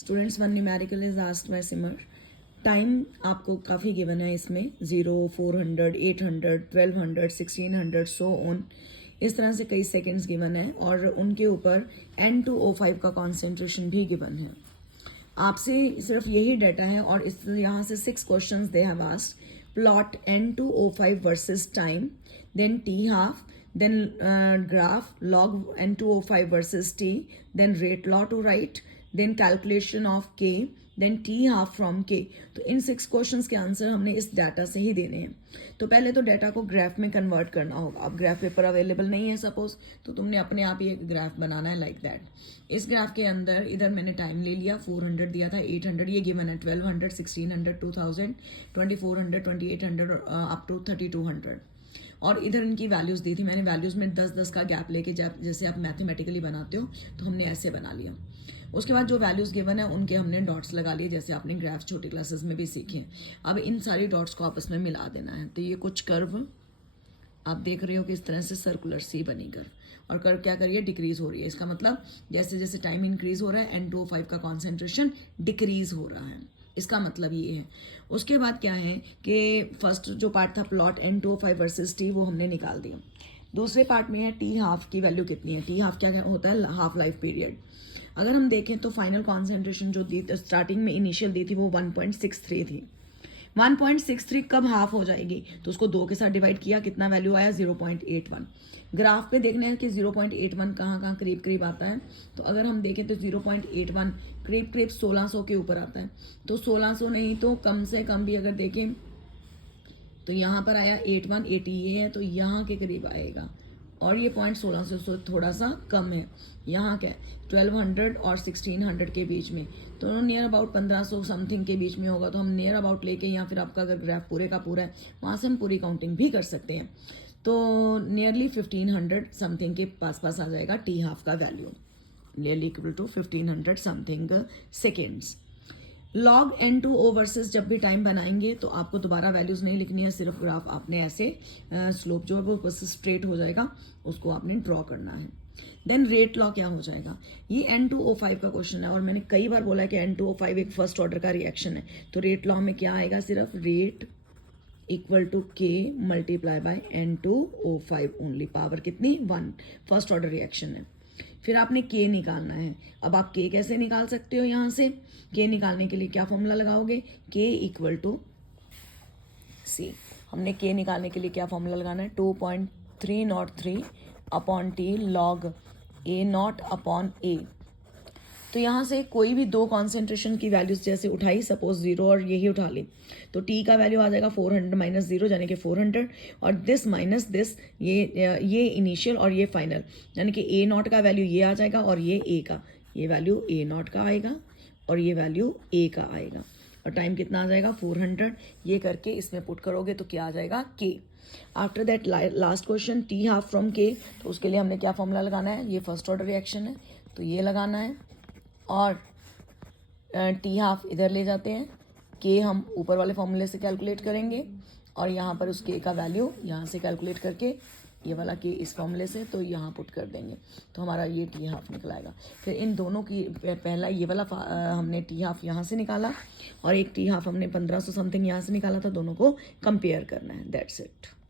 Students, one numerical is asked by सिमर. Time आपको काफ़ी गिवन है इसमें, 0, 400, 800, 1200, 1600 सो ऑन. इस तरह से कई सेकेंड्स गिवन है और उनके ऊपर N2O5 का कॉन्सेंट्रेशन भी गिवन है. आपसे सिर्फ यही डाटा है और इस यहाँ से 6 questions they have asked. Plot N2O5 versus time, then T half, then graph log N2O5 versus T, then rate law to write, then calculation of K, then T half from K. तो इन 6 questions के answer हमने इस data से ही देने हैं. तो पहले तो डाटा को ग्राफ में कन्वर्ट करना होगा. अब ग्राफ पेपर अवेलेबल नहीं है सपोज, तो तुमने अपने आप ही एक ग्राफ बनाना है लाइक दैट. इस ग्राफ के अंदर इधर मैंने टाइम ले लिया, 400 दिया था, 800 ये गिवन है, 1200, 1600, 2000, 2400, 2800 अप टू 3200. और इधर इनकी वैल्यूज़ दी थी मैंने. वैल्यूज़ में 10-10 का गैप लेके जैसे आप मैथमेटिकली बनाते हो तो हमने ऐसे बना लिया. उसके बाद जो वैल्यूज़ गिवन है उनके हमने डॉट्स लगा लिए, जैसे आपने ग्राफ छोटी क्लासेस में भी सीखे हैं. अब इन सारी डॉट्स को आपस में मिला देना है. तो ये कुछ कर्व आप देख रहे हो कि इस तरह से सर्कुलर सी बनी कर्व, और कर्व क्या करिए, डिक्रीज हो रही है. इसका मतलब जैसे जैसे टाइम इंक्रीज हो रहा है N2O5 का कॉन्सेंट्रेशन डिक्रीज हो रहा है. इसका मतलब ये है. उसके बाद क्या है कि फर्स्ट जो पार्ट था प्लॉट N2O5 वर्सेस T, वो हमने निकाल दिया. दूसरे पार्ट में है T हाफ की वैल्यू कितनी है. T हाफ क्या होता है, हाफ लाइफ पीरियड. अगर हम देखें तो फाइनल कॉन्सेंट्रेशन जो दी स्टार्टिंग में इनिशियल दी थी वो 1.63 थी. 1.63 कब हाफ हो जाएगी, तो उसको 2 के साथ डिवाइड किया, कितना वैल्यू आया, 0.81. ग्राफ पे देखना है कि 0.81 कहाँ करीब करीब आता है. तो अगर हम देखें तो 0.81 करीब करीब 1600 के ऊपर आता है. तो 1600 नहीं तो कम से कम भी अगर देखें तो यहाँ पर आया 8180 ये है, तो यहाँ के करीब आएगा. और ये पॉइंट 1600 से थोड़ा सा कम है. यहाँ क्या है, 1200 और 1600 के बीच में, तो नियर अबाउट 1500 समथिंग के बीच में होगा. तो हम नियर अबाउट लेके, या फिर आपका अगर ग्राफ पूरे का पूरा है वहाँ से हम पूरी काउंटिंग भी कर सकते हैं. तो नियरली 1500 समथिंग के पास आ जाएगा टी हाफ का value, nearly equal to 1500 something seconds. Log N2O versus जब भी टाइम बनाएंगे तो आपको दोबारा वैल्यूज़ नहीं लिखनी है, सिर्फ ग्राफ आपने ऐसे स्लोप जो है वो बस स्ट्रेट हो जाएगा, उसको आपने ड्रॉ करना है. देन रेट लॉ क्या हो जाएगा, ये N2O5 का क्वेश्चन है और मैंने कई बार बोला है कि N2O5 एक फर्स्ट ऑर्डर का रिएक्शन है. तो रेट लॉ में क्या आएगा, सिर्फ rate equal to K multiply by N2O5 only. Power कितनी, 1. फर्स्ट ऑर्डर रिएक्शन है. फिर आपने K निकालना है. अब आप K कैसे निकाल सकते हो, यहाँ से K निकालने के लिए क्या फॉर्मूला लगाओगे, K इक्वल टू C. हमने K निकालने के लिए क्या फॉर्मूला लगाना है, 2.303 upon T log A0 upon A. तो यहाँ से कोई भी दो कॉन्सेंट्रेशन की वैल्यूज जैसे उठाई, सपोज 0 और यही उठा ली, तो T का वैल्यू आ जाएगा 400 माइनस 0 यानी कि 400, और दिस माइनस दिस, ये इनिशियल और ये फाइनल, यानी कि A0 का वैल्यू ये आ जाएगा और ये A का, ये वैल्यू A0 का आएगा और ये वैल्यू A का आएगा. और टाइम कितना आ जाएगा, 400. ये करके इसमें पुट करोगे तो क्या आ जाएगा, K. After that last question, T half from K. तो उसके लिए हमने क्या फॉर्मूला लगाना है, ये फर्स्ट ऑर्डर रिएक्शन है तो ये लगाना है, और T हाफ इधर ले जाते हैं. K हम ऊपर वाले फॉर्मूले से कैलकुलेट करेंगे और यहाँ पर उस K का वैल्यू यहाँ से कैलकुलेट करके ये वाला K इस फॉर्मूले से तो यहाँ पुट कर देंगे, तो हमारा ये T हाफ निकल आएगा. फिर इन दोनों की पहला ये वाला हमने T हाफ यहाँ से निकाला और एक T हाफ हमने 1500 समथिंग यहाँ से निकाला था, दोनों को कंपेयर करना है. That's it.